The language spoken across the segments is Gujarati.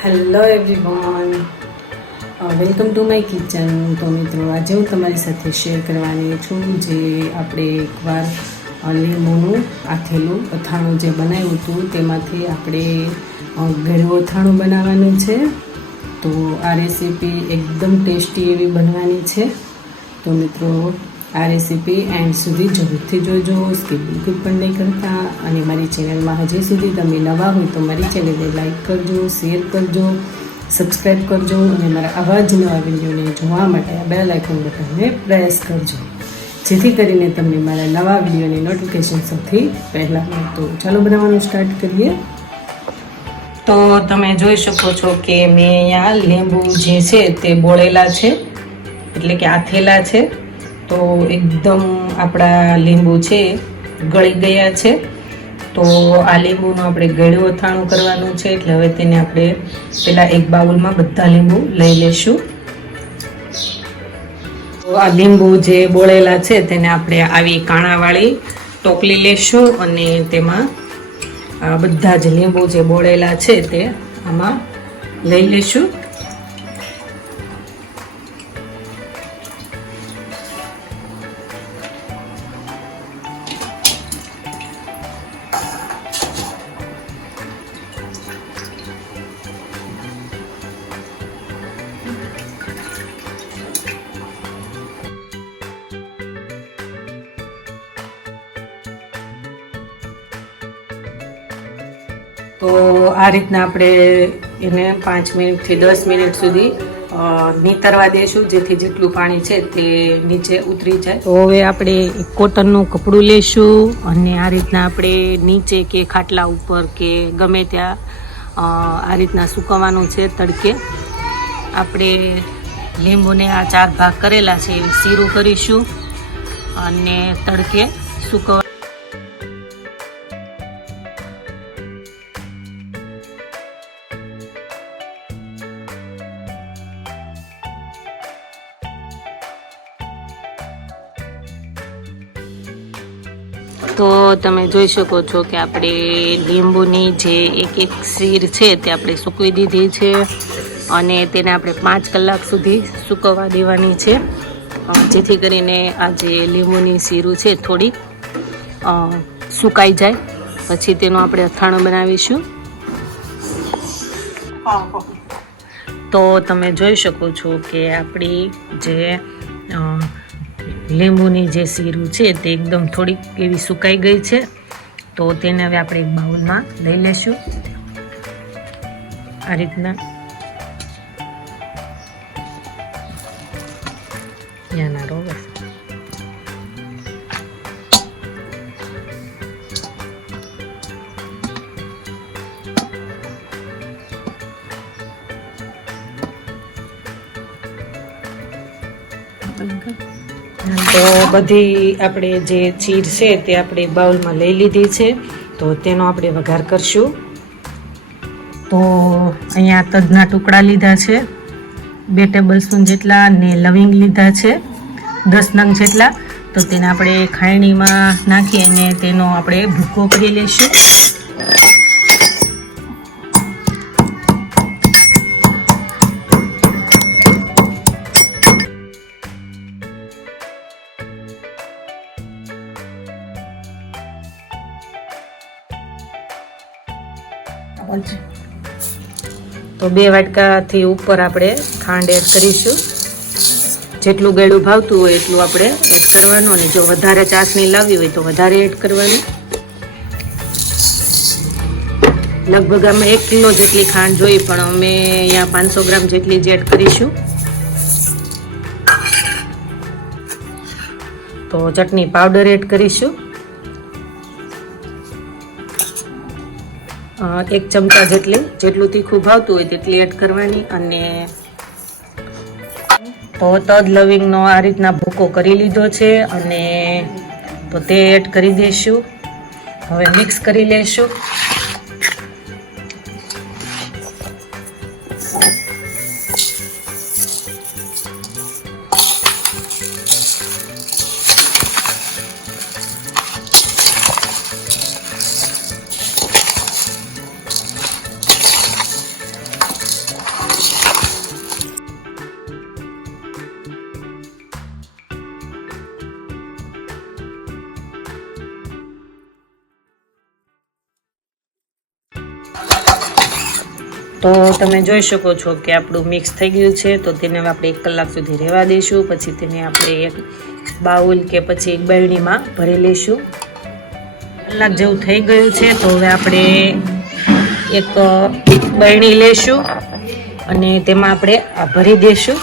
Hello everyone, welcome to my kitchen. તો મિત્રો, આજે હું તમારી સાથે શેર કરવાની છું જે આપણે એકવાર લીંબુનું આથેલું અથાણું જે બનાવ્યું હતું તેમાંથી આપણે ગળ્યું અથાણું બનાવવાનું છે. તો આ રેસીપી એકદમ ટેસ્ટી એવી બનવાની છે. તો મિત્રો, આ રેસીપી એન્ડ સુધી જરૂરથી જોજો, સ્કીપ બિલકુલ પણ નહીં કરતા. અને મારી ચેનલમાં હજી સુધી તમે નવા હોય તો મારી ચેનલને લાઈક કરજો, શેર કરજો, સબસ્ક્રાઈબ કરજો અને મારા આવા જ નવા વિડીયોને જોવા માટે આ બેલ આઇકોન બટનને પ્રેસ કરજો, જેથી કરીને તમને મારા નવા વિડીયોની નોટિફિકેશન સૌથી પહેલાં મળે. તો ચાલો બનાવવાનું સ્ટાર્ટ કરીએ. તો તમે જોઈ શકો છો કે મેં અહીંયા લીંબુ જે છે તે બોળેલા છે, એટલે કે આથેલા છે. તો એકદમ આપણા લીંબુ છે ગળી ગયા છે. તો આ લીંબુનું આપણે ગળ્યું અથાણું કરવાનું છે, એટલે હવે તેને આપણે પહેલાં એક બાઉલમાં બધા લીંબુ લઈ લેશું. તો આ લીંબુ જે બોળેલા છે તેને આપણે આવી કાણાવાળી ટોપલી લેશું અને તેમાં બધા જ લીંબુ જે બોળેલા છે તે આમાં લઈ લેશું. તો આ રીતના આપણે એને 5 મિનિટથી 10 મિનિટ સુધી નીતરવા દેશું, જેથી જેટલું પાણી છે તે નીચે ઉતરી જાય. તો હવે આપણે એક કોટનનું કપડું લેશું અને આ રીતના આપણે નીચે કે ખાટલા ઉપર કે ગમે ત્યાં આ રીતના સૂકવવાનું છે તડકે. આપણે લીંબુને આ 4 ભાગ કરેલા છે એવી શીરું કરીશું અને તડકે સૂકવવા. તો તમે જોઈ શકો છો કે આપણે લીંબુની જે એક શીર છે તે આપણે સૂકવી દીધી છે અને તેને આપણે 5 કલાક સુધી સૂકવવા દેવાની છે, જેથી કરીને આ જે લીંબુની શીરું છે થોડી સુકાઈ જાય. પછી તેનું આપણે અથાણું બનાવીશું. તો તમે જોઈ શકો છો કે આપણી જે લીંબુની જે શીરું છે તે એકદમ થોડીક એવી સુકાઈ ગઈ છે. તો તેને હવે આપણે એક બાઉલમાં લઈ લેશું. આ રીતના ત્યાંના રોવે. તો બધી આપણે જે ચીર છે તે આપણે બાઉલમાં લઈ લીધી છે. તો તેનો આપણે વઘાર કરશું. તો અહીંયા તજના ટુકડા લીધા છે 2 ટેબલ સ્પૂન જેટલા, ને લવિંગ લીધા છે 10 નંગ જેટલા. તો તેને આપણે ખાયણીમાં નાખી અને તેનો આપણે ભૂકો કરી લઈશું. તો 2 વાટકાથી ઉપર આપણે ખાંડ એડ કરીશું. જેટલું ગળ્યું ભાવતું હોય એટલું આપણે એડ કરવાનું, અને જો વધારે ચાસણી લાવવી હોય તો વધારે એડ કરવાની. લગભગ આમાં 1 કિલો જેટલી ખાંડ જોઈ, પણ અમે અહીંયા 500 ગ્રામ જેટલી જ એડ કરીશું. તો ચટણી પાવડર એડ કરીશું. 1 ચમચા જેટલું તીખું ભાવતું હોય તેટલી એડ કરવાની. અને તો તજ લવિંગનો આ રીતના ભૂકો કરી લીધો છે અને તો તે એડ કરી દઈશું. હવે મિક્સ કરી લઈશું. તો તમે જોઈ શકો છો કે આપણું મિક્સ થઈ ગયું છે, તો તેને હવે આપણે 1 કલાક સુધી રહેવા દઈશું. પછી તેને આપણે એક બાઉલ કે પછી એક બરણીમાં ભરી લઈશું. કલાક જેવું થઈ ગયું છે, તો હવે આપણે એક બરણી લઈશું અને તેમાં આપણે આ ભરી દઈશું.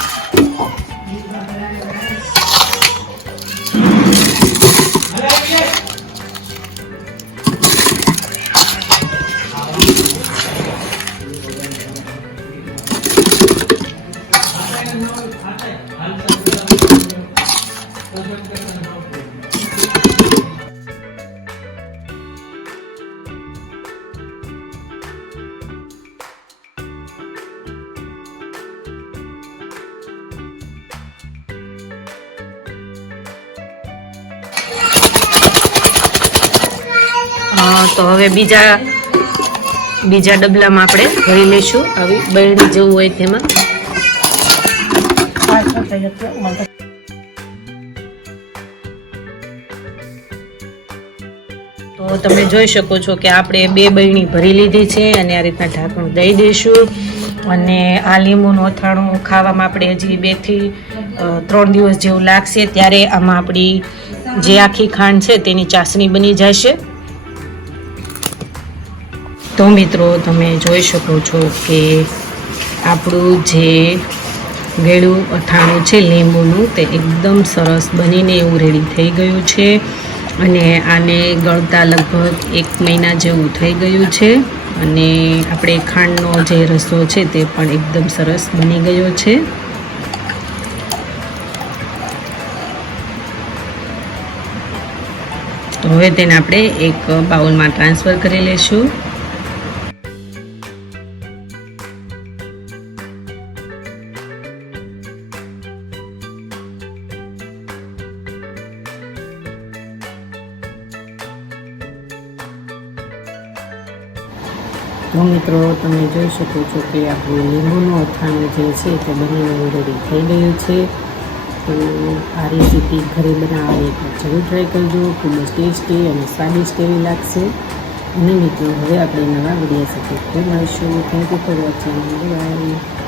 તો હવે બીજા ડબલામાં આપણે ભરી લઈશું. આવી બરણી જેવું હોય તેમાં. તો તમે જોઈ શકો છો કે આપણે 2 બરણી ભરી લીધી છે અને આ રીતના ઢાંકણું દઈ દઈશું. અને આ લીંબુનું અથાણું ખાવામાં આપણે હજી 2 થી 3 દિવસ જેવું લાગશે, ત્યારે આમાં આપણી જે આખી ખાંડ છે તેની ચાસણી બની જશે. તો મિત્રો તમે જોઈ શકો છો કે આપણું જે ગળ્યું અથાણું છે લીંબુનું, તે એકદમ સરસ બનીને એવું રેડી થઈ ગયું છે. અને આને ગળતા લગભગ 1 મહિના જેવું થઈ ગયું છે. અને આપણે ખાંડનો જે રસો છે તે પણ એકદમ સરસ બની ગયો છે. તો હવે તેને આપણે એક બાઉલમાં ટ્રાન્સફર કરી લઈશું. તો મિત્રો તમે જોઈ શકો છો કે આપણું લીંબુનું અથાણું જે છે તે બનીને રેડી થઈ ગયું છે. તો આ રેસીપી ઘરે બનાવવાની જરૂર ટ્રાય કરજો. ખૂબ જ ટેસ્ટી અને સ્વાદિષ્ટ એવી લાગશે. અને મિત્રો હવે આપણે નવા વિડીયો સાથે ફરી મળીશું. Thank you for watching. By.